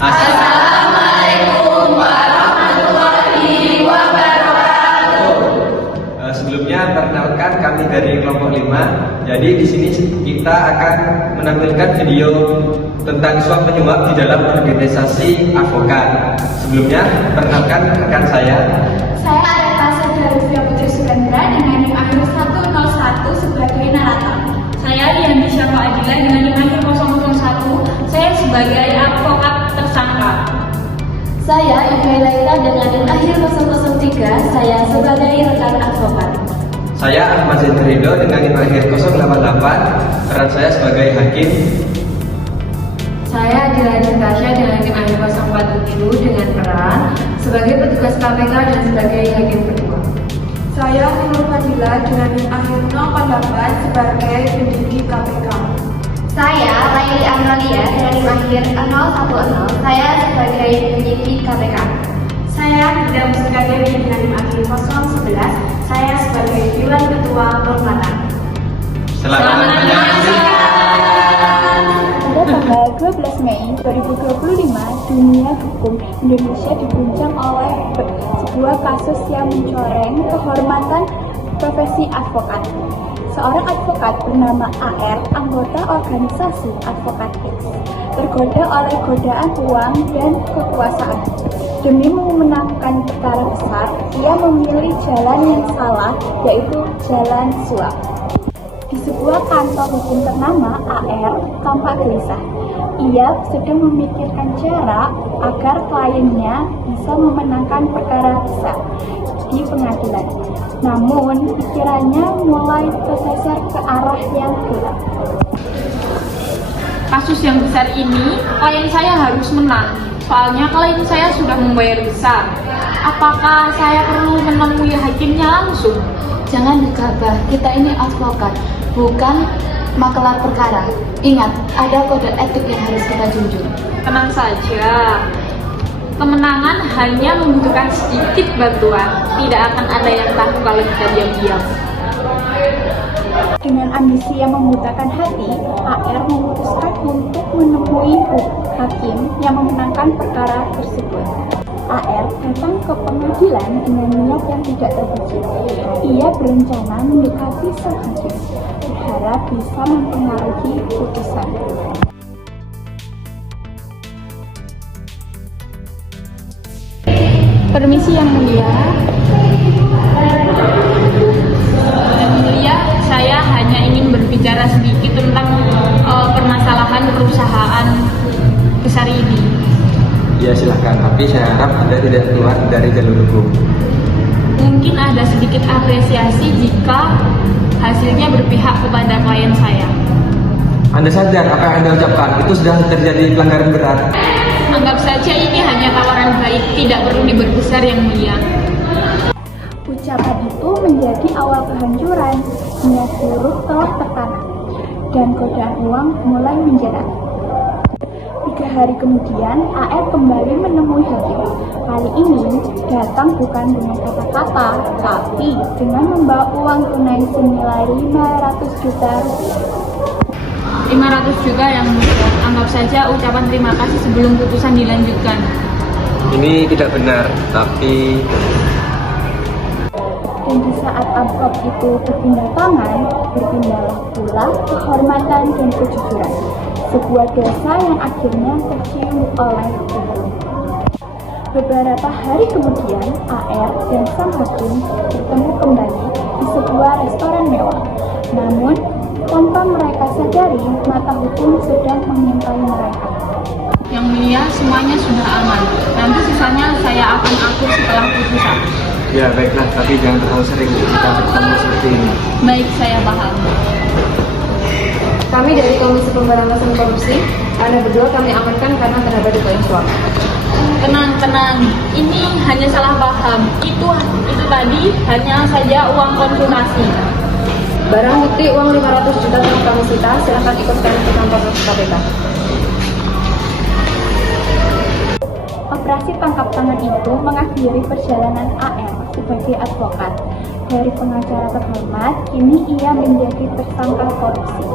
Assalamualaikum warahmatullahi wabarakatuh. Sebelumnya perkenalkan kami dari kelompok 5. Jadi di sini kita akan menampilkan video tentang suap menyuap di dalam organisasi advokat. Sebelumnya perkenalkan rekan saya. Saya Anastasia Darufia Putri Sukendra dengan NIM akhir 101 sebagai narator. Saya Dian Syafa Adila dengan NIM akhir 001. Saya sebagai advokat tersangka. Saya Ibu Laila dengan NIM akhir 003. Saya sebagai rekan advokat. Saya Ahmad Zentrido dengan NIM akhir 088. Peran saya sebagai hakim. Saya Adila Natasha dengan NIM akhir 047 dengan peran sebagai petugas KPK dan sebagai hakim kedua. Saya Nur Fadila dengan NIM akhir 048 sebagai pendidik KPK. Saya Laili Amralia dengan NIM akhir 010. Saya sebagai penyidik KPK. Saya Tidak Musikadewi dengan NIM akhir 011. Saya sebagai Dewan Ketua Kehormatan. Selamat menyaksikan. Pada tanggal 12 Mei 2025, dunia hukum Indonesia diguncang oleh sebuah kasus yang mencoreng kehormatan profesi advokat. Seorang advokat bernama AR, anggota organisasi Advokat X, tergoda oleh godaan uang dan kekuasaan. Demi memenangkan perkara besar, ia memilih jalan yang salah, yaitu jalan suap. Di sebuah kantor hukum ternama, AR tampak gelisah. Ia sedang memikirkan cara agar kliennya bisa memenangkan perkara besar di pengadilan. Namun, pikirannya mulai terseser ke arah yang gelap. Kasus yang besar ini, klien saya harus menang. Soalnya klien saya sudah membayar besar. Apakah saya perlu menemui hakimnya langsung? Jangan gegabah, kita ini advokat, bukan makelar perkara. Ingat, ada kode etik yang harus kita junjung. Tenang saja. Kemenangan hanya membutuhkan sedikit bantuan. Tidak akan ada yang tahu kalau kita diam-diam. Dengan ambisi yang membutakan hati, AR memutuskan untuk menemui hakim yang memenangkan perkara tersebut. AR datang ke pengadilan dengan niat yang tidak terpuji. Ia berencana mendekati sang hakim, berharap bisa mempengaruhi putusan. Permisi Yang Mulia. Yang Mulia, saya hanya ingin berbicara sedikit tentang permasalahan perusahaan besar ini. Ya silahkan, tapi saya harap Anda tidak keluar dari jalur hukum. Mungkin ada sedikit apresiasi jika hasilnya berpihak kepada klien saya. Anda sadar apa yang Anda ucapkan itu sudah terjadi pelanggaran berat. Anggap saja ini hanya tawaran baik, tidak perlu diperbesar Yang Mulia. Ucapan itu menjadi awal kehancuran. Niat buruk telah tertanam, dan godaan uang mulai menjerat. 3 hari kemudian, AR kembali menemui hakim. Kali ini datang bukan dengan kata-kata, tapi dengan membawa uang tunai senilai 500 juta rupiah. 500 juta Yang Mulia. Anggap saja ucapan terima kasih sebelum putusan dilanjutkan. Ini tidak benar, tapi Dan di saat amplop itu berpindah tangan, berpindahlah pula kehormatan dan kejujuran. Sebuah dosa yang akhirnya tercium oleh hukum. Beberapa hari kemudian, AR dan sang hakim bertemu kembali di sebuah restoran mewah. Namun, tanpa mereka sadari, mata hukum sedang mengintai mereka. Yang Mulia, semuanya sudah aman. Nanti sisanya saya akan atur setelah putusan. ya baiklah, tapi jangan terlalu sering kita bertemu seperti ini. Baik, saya paham. Kami dari Komisi Pemberantasan Korupsi, Anda berdua kami amankan karena terhadap dugaan suap. Tenang, ini hanya salah paham. Itu tadi hanya saja uang konfirmasi. Barang bukti uang 500 juta telah kami sita, silakan ikut kami ke kantor KPK. Operasi tangkap tangan itu mengakhiri perjalanan AR sebagai advokat. Dari pengacara terhormat, kini ia menjadi tersangka korupsi.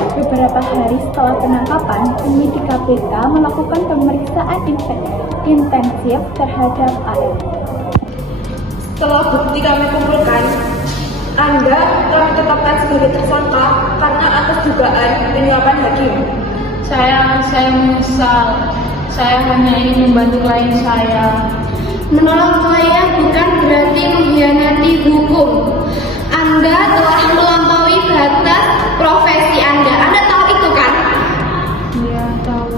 Beberapa hari setelah penangkapan, penyidik KPK melakukan pemeriksaan intensif terhadap AR. Setelah bukti kami kumpulkan, Anda kami tetapkan sebagai tersangka karena atas dugaan penyuapan hakim. Saya menyesal. Saya hanya ingin membantu klien saya. Menolong klien bukan berarti mengkhianati hukum. Anda telah melampaui batas profesi Anda. Anda tahu itu kan? Iya, tahu.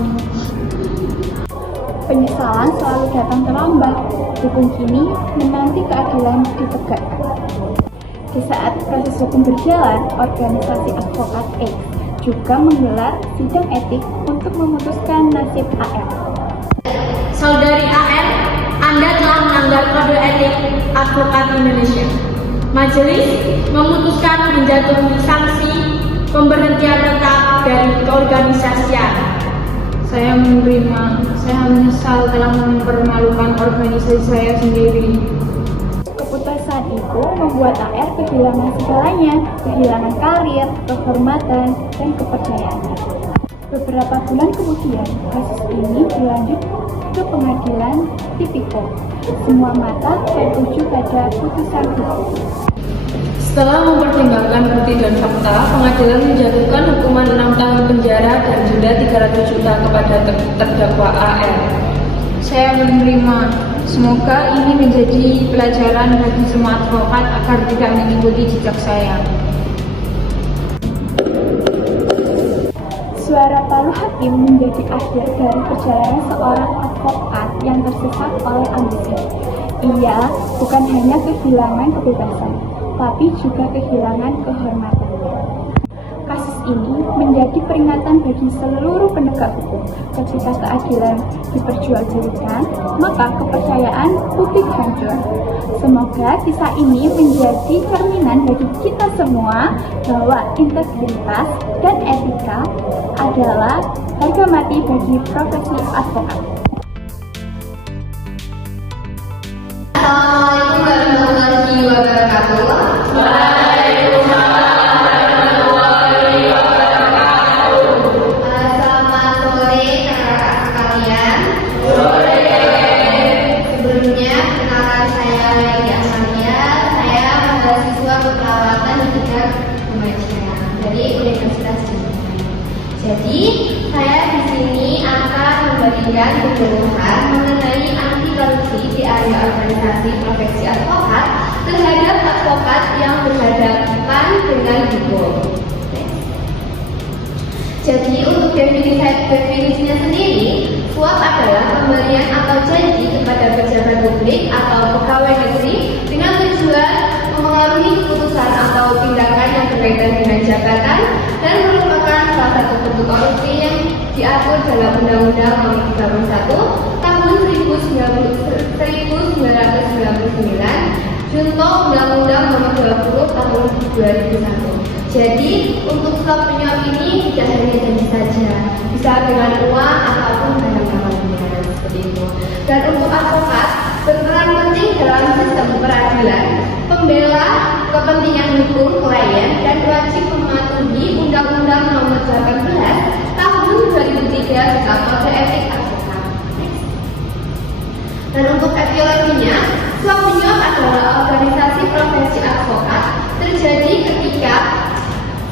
Penyesalan selalu datang terlambat. Hukum kini menanti keadilan ditegakkan. Di saat proses hukum berjalan, organisasi advokat X juga menggelar sidang etik untuk memutuskan nasib AR. Saudari AR, Anda telah melanggar kode etik advokat Indonesia. Majelis memutuskan menjatuhi sanksi pemberhentian tetap dari keorganisasian. Saya menyesal telah mempermalukan organisasi saya sendiri. Keputusan itu membuat AR kehilangan segalanya, kehilangan karir, kehormatan, dan kepercayaannya. Beberapa bulan kemudian, kasus ini dilanjut ke pengadilan tipikor. Semua mata tertuju pada putusan hukum. Setelah mempertimbangkan bukti dan fakta, pengadilan menjatuhkan hukuman 6 tahun penjara dan denda 300 juta kepada terdakwa AR. Saya menerima. Semoga ini menjadi pelajaran bagi semua advokat agar tidak mengikuti jejak saya. Suara palu hakim menjadi akhir dari perjalanan seorang advokat yang tersesat oleh ambisi. Ia bukan hanya kehilangan kebebasan, tapi juga kehilangan kehormatan. Kasus ini menjadi peringatan bagi seluruh penegak hukum. Ketika keadilan diperjualbelikan, maka kepercayaan publik hancur. Semoga kisah ini menjadi cerminan bagi kita semua bahwa integritas dan etika adalah harga mati bagi profesi advokat. Assalamualaikum warahmatullahi wabarakatuh. Selamat sore kakak-kakak sekalian. Sebelumnya, perkenalkan saya Lady Amalia. Saya mahasiswa keperawatan di bidang kemanusiaan dari Universitas Indonesia. Jadi, saya di sini akan memberikan pencerahan mengenai anti korupsi di area organisasi profesi advokat terhadap advokat yang berhadapan dengan hukum. Jadi untuk definisinya sendiri, suap adalah pemberian atau janji kepada pejabat publik atau pegawai negeri dengan tujuan memengaruhi keputusan atau tindakan yang berkaitan dengan jabatan dan merupakan salah satu bentuk korupsi yang diatur dalam Undang-Undang Nomor 31 Tahun 1999, Junto Undang-Undang Nomor 20 Tahun 2001. Jadi untuk suap penyuap ini tidak hanya janji saja, bisa dengan uang ataupun barang lainnya seperti itu. Dan untuk advokat berperan penting dalam sistem peradilan, pembela kepentingan hukum klien dan wajib mematuhi Undang-Undang Nomor 18 Tahun 2003 tentang Kode Etik Advokat. Dan untuk etiologinya, suap menyuap adalah organisasi profesi advokat terjadi ketika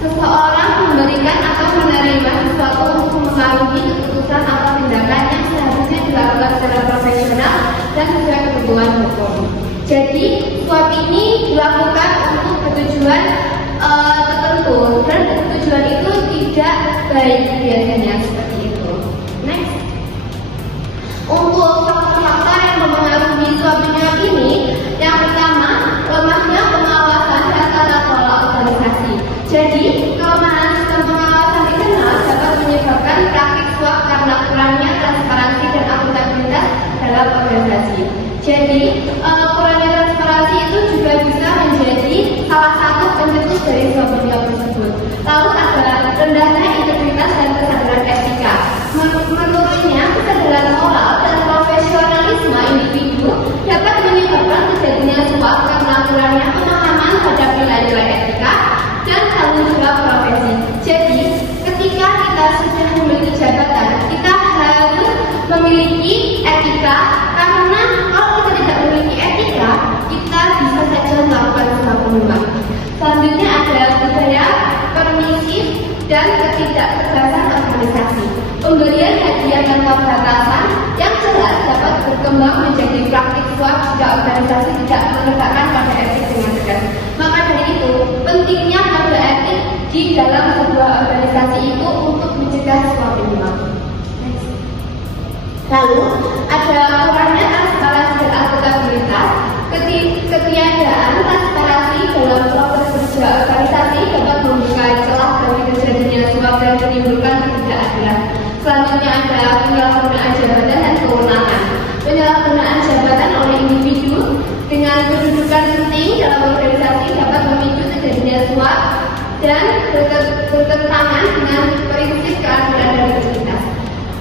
seseorang memberikan atau menerima sesuatu untuk mempengaruhi keputusan atau tindakan yang seharusnya dilakukan secara profesional dan sesuai ketentuan hukum. Jadi, suap ini dilakukan untuk tujuan tertentu dan tujuan itu tidak baik biasanya seperti itu. Next. Untuk faktor-faktor yang mempengaruhi suap menyuap ini, yang pertama, lemahnya pengawasan dan tata kelola organisasi. Jadi, kelemahan sistem pengawasan internal dapat menyebabkan praktik suap karena kurangnya transparansi dan akuntabilitas dalam organisasi. Jadi, kurangnya transparansi itu juga bisa menjadi salah satu pencetus dari suap menyuap tersebut. Lalu ada rendahnya integritas dan kesadaran etika. Menurutnya, kesadaran moral dan profesionalisme individu dapat menyebabkan terjadinya suap karena kurangnya pemahaman terhadap nilai-nilai etika dan tanggung jawab profesi. Jadi, memiliki etika, karena kalau kita tidak memiliki etika, kita bisa saja melakukan suap menyuap. Selanjutnya ada budaya permisif dan ketidaktegasan organisasi. Pemberian hadiah tanpa batasan yang jelas dapat berkembang menjadi praktik suap jika organisasi tidak menegakkan kode etik dengan tegas. Maka dari itu, pentingnya kode etik di dalam sebuah organisasi itu untuk mencegah suap menyuap. Lalu, ada kurangnya transparansi dan akuntabilitas, ketiadaan transparansi dalam proses kerja organisasi dapat membuka celah bagi terjadinya suap dan menimbulkan ketidakadilan. Selanjutnya ada penyalahgunaan jabatan dan kewenangan. Penyalahgunaan jabatan oleh individu dengan kedudukan penting dalam organisasi dapat memicu terjadinya suap dan bertentangan dengan prinsip keadilan dan integritas.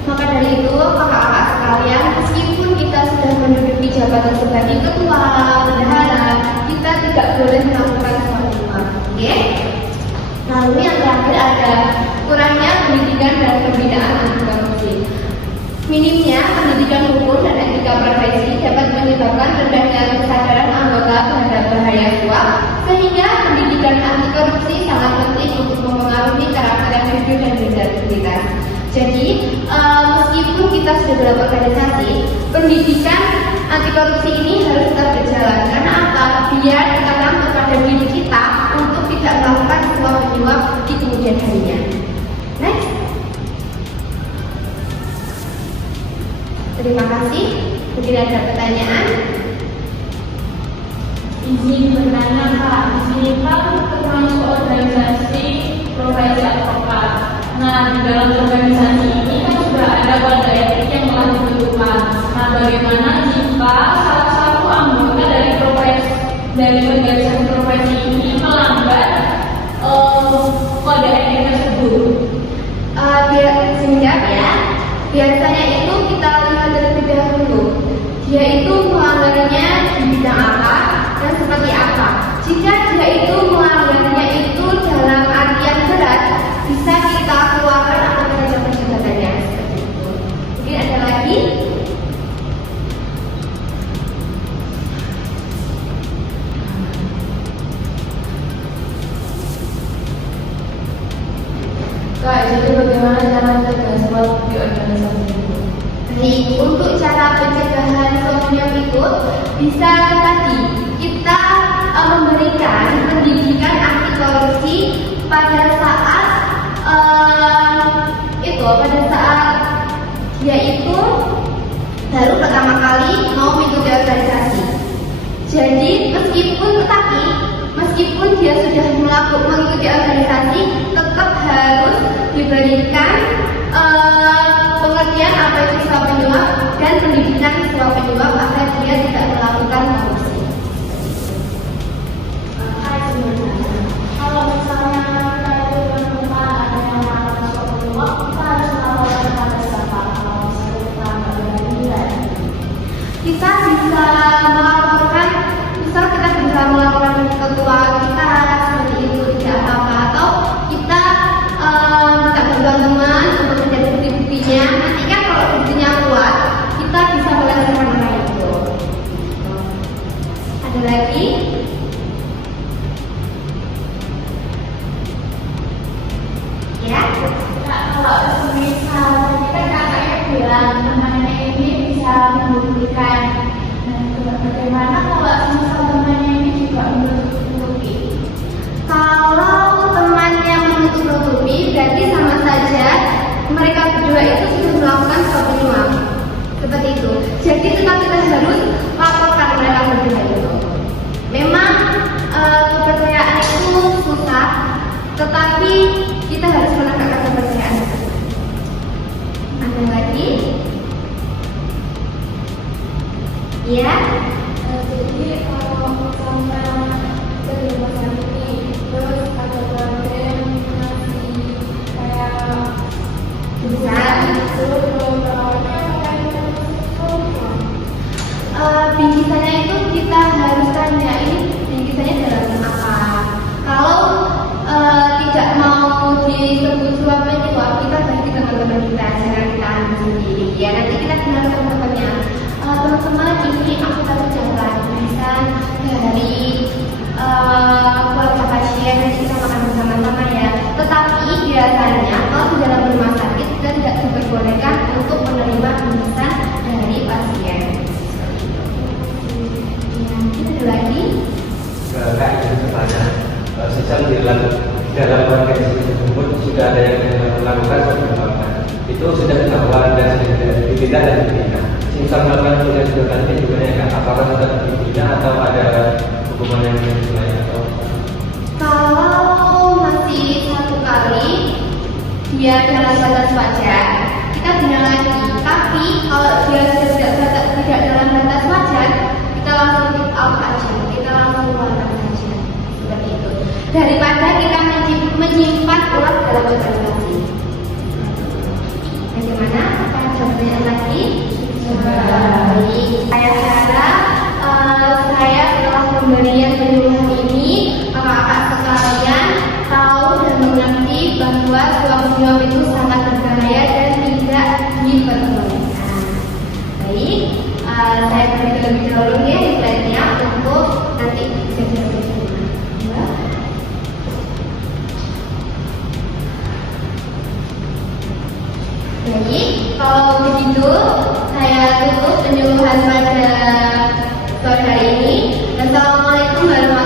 Maka dari itu, kakak-kakak sekalian, meskipun kita sudah menduduki jabatan sebagai ketua, bendahara, kita tidak boleh melakukan suap menyuap. Oke? Lalu yang terakhir ada kurangnya pendidikan dan pembinaan anti korupsi. Minimnya pendidikan hukum dan etika profesi dapat menyebabkan rendahnya kesadaran anggota terhadap bahaya suap, sehingga pendidikan anti korupsi sangat penting untuk mempengaruhi karakter individu dan integritas. Jadi, meskipun kita sudah berorganisasi, pendidikan anti korupsi ini harus tetap berjalan. Karena apa? Biar ditanam kepada diri kita untuk tidak melakukan suap menyuap di kemudian harinya. Next. Terima kasih. Mungkin ada pertanyaan? Izin bertanya Kak, di sini kan termasuk organisasi profesi advokat. Nah, di dalam organisasi ini kan sudah ada kode etik yang telah ditentukan. Nah, bagaimana jika salah satu anggota dari organisasi profesi ini melanggar kode etik tersebut? Sehingga ya, biasanya itu kita lihat terlebih dahulu. Dia itu melanggarnya di bidang apa dan seperti apa. Jika dia itu melanggarnya itu dalam artian berat, bisa kita keluarkan atau kita cabut jabatannya. Mungkin ada lagi? Kak, jadi bagaimana cara mencegah suap di organisasi itu? Baik, untuk cara pencegahan suap menyuap itu bisa tadi kita memberikan pendidikan anti korupsi pada saat dia itu baru pertama kali mau mengikuti organisasi. Jadi meskipun dia sudah mengikuti organisasi, tetap harus diberikan pengertian apa itu suap menyuap dan pendidikan suap menyuap agar dia tidak melakukan korupsi. Kalau misalnya kita itu menemukan ada yang melakukan suap menyuap, kita harus melaporkan kepada siapa? Kalau misalnya kita nggak berani nilai, Kita bisa melaporkan ke ketua kita seperti itu, tidak apa-apa, atau kita minta bantuan teman untuk mencari bukti-buktinya. Nanti kan kalau buktinya kuat, kita bisa melakukan hal itu. Ada lagi? Ya? kalau misal kita kakaknya bilang temannya ini bisa membuktikan, bagaimana kalau misal temannya ini juga menutupi? Kalau temannya menutup-nutupi, berarti sama saja mereka berdua itu sudah melakukan suap menyuap. Seperti itu. Jadi kita harus laporkan mereka berdua itu. Memang kepercayaan itu susah, tetapi kita harus menegakkan kepercayaan. Ada lagi? Ya? Jadi kalau misalnya terlibat ini, terus ada keluarga yang masih kayak Bisa. terus belum perawatnya makanya Bingkisannya itu kita harus tanya ini bingkisannya dalam apa. Kalau tidak mau disebut suap menyuap, kita ganti teman-teman kita, jangan kita ambil sendiri. Ya nanti kita gimana teman-temannya? Teman-teman, ini aku baru dapat tulisan dari keluarga pasien, nanti kita makan bersama-sama ya. Tetapi biasanya kalau di dalam rumah sakit kita tidak diperbolehkan untuk menerima tulisan dari pasien. Ada lagi? Kak ingin bertanya, sejak dalam organisasi tersebut sudah ada yang melakukan pembentukan itu sudah ketahuan dan sudah dibina dan dibina. Misal melakukan tugas nanti juga ya Kak, apakah sudah dibina atau ada hukuman yang lain atau? Kalau masih satu kali dia dalam batas wajar, kita bina lagi. Tapi kalau dia tidak dalam batas wajar, kita langsung pick out aja, kita langsung keluarkan saja, seperti itu. Daripada kita menyimpan ulang dalam organisasi. Bagaimana? Ada pertanyaan lagi? Baik, saya harap saya telah memberikan penyuluhan ini, kakak-kakak sekalian tahu dan mengerti bahwa suap-suap itu sangat berbahaya dan tidak diperbolehkan. Baik, saya beri terlebih dahulu ya slide-nya untuk nanti bisa diperhatikan. Jadi, kalau begitu, saya tutup penyuluhan pada sore hari ini. Wassalamualaikum warahmatullahi wabarakatuh.